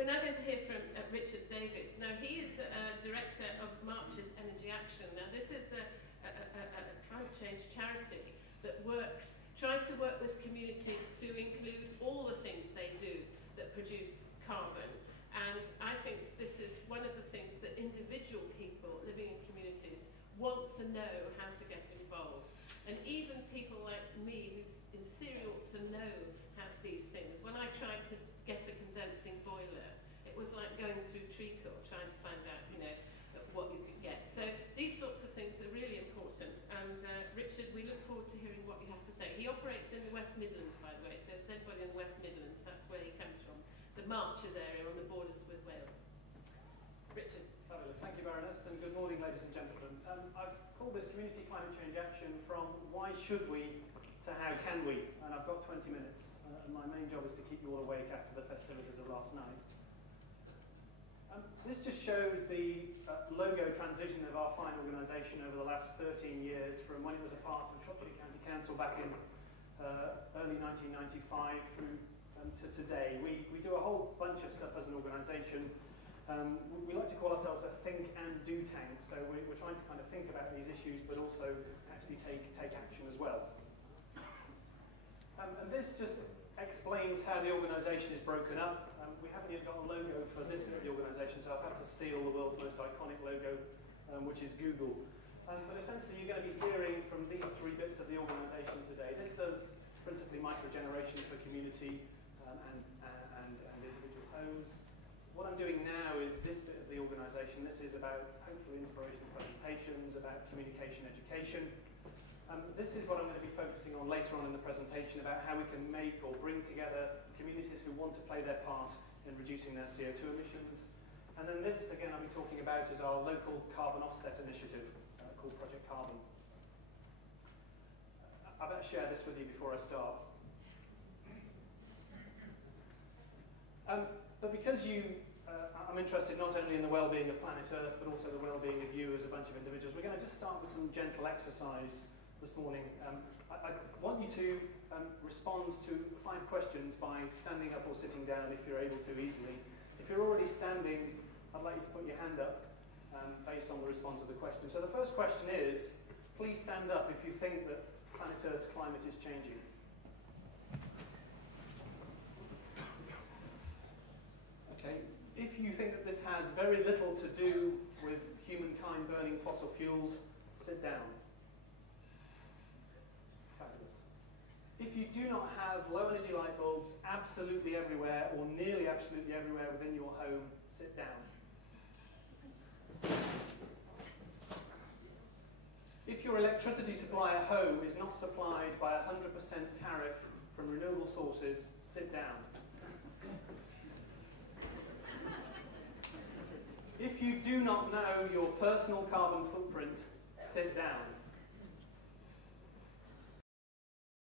We're now going to hear from Richard Davies. Now, he is Director of March's Energy Action. Now, this is a climate change charity that tries to work with communities to include all the things they do that produce carbon. And I think this is one of the things that individual people living in communities want to know how to get involved. And even people like me, who in theory ought to know how these things, when I tried to get a condensing boiler, it was like going through treacle, trying to find out, what you could get. So these sorts of things are really important. And Richard, we look forward to hearing what you have to say. He operates in the West Midlands, by the way, so if there's anybody in the West Midlands, that's where he comes from. The Marches area on the borders with Wales. Richard. Fabulous. Thank you, Baroness, and good morning, ladies and gentlemen. I've called this Community Climate Change Action from why should we to how can we, and I've got 20 minutes. And my main job is to keep you all awake after the festivities of last night. This just shows the logo transition of our fine organisation over the last 13 years, from when it was a part of Shropshire County Council back in early 1995 through to today. We do a whole bunch of stuff as an organisation. We like to call ourselves a think and do tank, so we're trying to kind of think about these issues but also actually take action as well. And this just explains how the organisation is broken up. We haven't yet got a logo for this bit of the organisation, so I've had to steal the world's most iconic logo, which is Google. But essentially you're going to be hearing from these three bits of the organisation today. This does principally microgeneration for community and individual homes. What I'm doing now is this bit of the organisation. This is about hopefully inspirational presentations, about communication education. This is what I'm going to be focusing on later on in the presentation, about how we can make or bring together communities who want to play their part in reducing their CO2 emissions. And then this, again, I'll be talking about is our local carbon offset initiative called Project Carbon. I better share this with you before I start. But because I'm interested not only in the well-being of planet Earth, but also the well-being of you as a bunch of individuals, we're going to just start with some gentle exercise this morning. I want you to respond to 5 questions by standing up or sitting down if you're able to easily. If you're already standing, I'd like you to put your hand up based on the response of the question. So the first question is, please stand up if you think that planet Earth's climate is changing. Okay. If you think that this has very little to do with humankind burning fossil fuels, sit down. Fabulous. If you do not have low energy light bulbs absolutely everywhere or nearly absolutely everywhere within your home, sit down. If your electricity supply at home is not supplied by 100% tariff from renewable sources, sit down. If you do not know your personal carbon footprint, sit down.